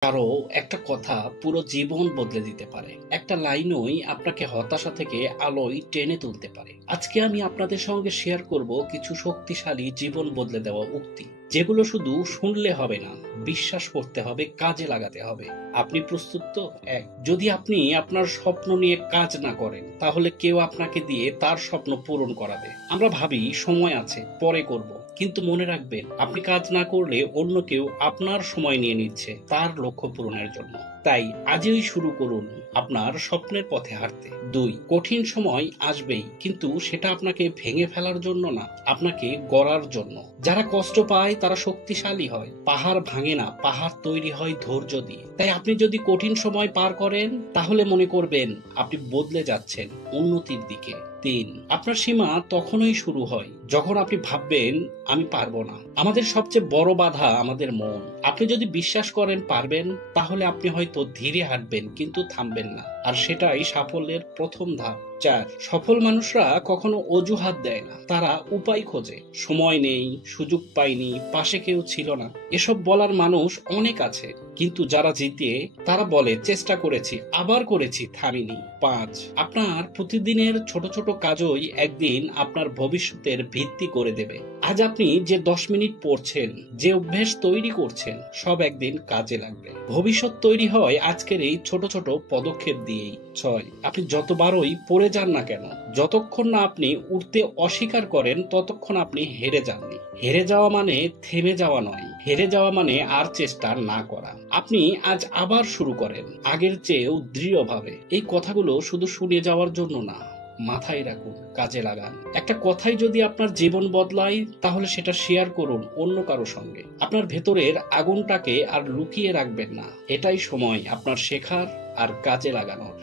কারো একটা কথা পুরো জীবন বদলে দিতে পারে। একটা লাইনই আপনাকে হতাশা থেকে আলোয় টেনে তুলতে পারে। আজকে আমি আপনাদের সঙ্গে শেয়ার করব কিছু শক্তিশালী জীবন বদলে দেওয়া উক্তি, যেগুলো শুধু শুনলে হবে না, বিশ্বাস করতে হবে, কাজে লাগাতে হবে। আপনি প্রস্তুত তো? এক, যদি আপনি আপনার স্বপ্ন নিয়ে কাজ না করেন, তাহলে কেউ আপনাকে দিয়ে তার স্বপ্ন পূরণ করাবে। আমরা ভাবি সময় আছে, পরে করব। কিন্তু মনে রাখবেন, আপনি কাজ না করলে অন্য কেউ আপনার সময় নিয়ে নিচ্ছে তার লক্ষ্য পূরণের জন্য। তাই আজই শুরু করুন আপনার স্বপ্নের পথে হাঁটতে। দুই, কঠিন সময় আসবেই, কিন্তু সেটা আপনাকে ভেঙে ফেলার জন্য না, আপনাকে গড়ার জন্য। যারা কষ্ট পায় তারা শক্তিশালী হয়। পাহাড় ভাঙে না, পাহাড় তৈরি হয় ধৈর্য দিয়ে। তাই আপনি যদি কঠিন সময় পার করেন, তাহলে মনে করবেন আপনি বদলে যাচ্ছেন উন্নতির দিকে। তিন, আপনার সীমা তখনই শুরু হয় যখন আপনি ভাববেন আমি পারবো না। আমাদের সবচেয়ে বড় বাধা আমাদের মন। আপনি যদি বিশ্বাস করেন পারবেন, তাহলে আপনি হয়তো ধীরে হাঁটবেন, কিন্তু থামবেন না। আর সেটাই সাফল্যের প্রথম ধাপ। চার, সফল মানুষরা কখনো অজুহাত দেয় না, তারা উপায় খোঁজে। সময় নেই, সুযোগ পাইনি, পাশে কেউ ছিল না, এসব বলার মানুষ অনেক আছে। কিন্তু যারা জিতে তারা বলে চেষ্টা করেছি, আবার করেছি, থামিনি। পাঁচ, আপনার প্রতিদিনের ছোট ছোট কাজই একদিন আপনার ভবিষ্যতের ভিত্তি করে দেবে। আজ আপনি যে 10 মিনিট পড়ছেন, যে অভ্যেস তৈরি করছেন, সব একদিন কাজে লাগবে। ভবিষ্যৎ তৈরি হয় আজকের এই ছোট ছোট পদক্ষেপ দিয়েই। ছয়, আপনি যতবারই পড়ে যান না কেন, যতক্ষণ না আপনি উঠতে অস্বীকার করেন, ততক্ষণ আপনি হেরে যাননি। হেরে যাওয়া মানে থেমে যাওয়া নয়, হেরে যাওয়া মানে আর চেষ্টা না করা। আপনি আজ আবার শুরু করেন, আগের চেয়েও দৃঢ়ভাবে। এই কথাগুলো শুধু শুনে যাওয়ার জন্য না, মাথায় রাখুন, কাজে লাগান। একটা কথাই যদি আপনার জীবন বদলায়, তাহলে সেটা শেয়ার করুন অন্য কারো সঙ্গে। আপনার ভেতরের আগুনটাকে আর লুকিয়ে রাখবেন না। এটাই সময় আপনার শেখার আর কাজে লাগানোর।